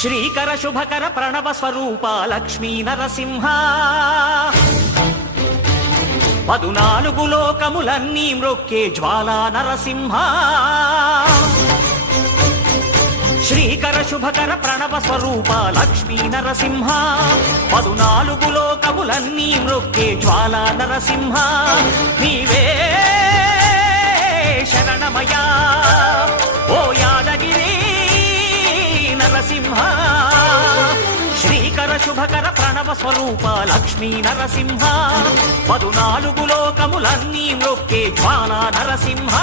శ్రీకర శుభకర ప్రణవ స్వరూప లక్ష్మీ నరసింహ 14 లోకములన్నీ మ్రొక్కే జ్వాలా నరసింహ శ్రీకర శుభకర ప్రణవ స్వరూప లక్ష్మీ నరసింహ 14 లోకములన్నీ మ్రొక్కే జ్వాలా నరసింహ నీవే శరణమయా ఓ యాదగిరి నరసింహ శ్రీకర శుభకర ప్రణవ స్వరూప లక్ష్మీ నరసింహ 14 లోకములన్నీ మ్రొక్కే జ్వాలా నరసింహ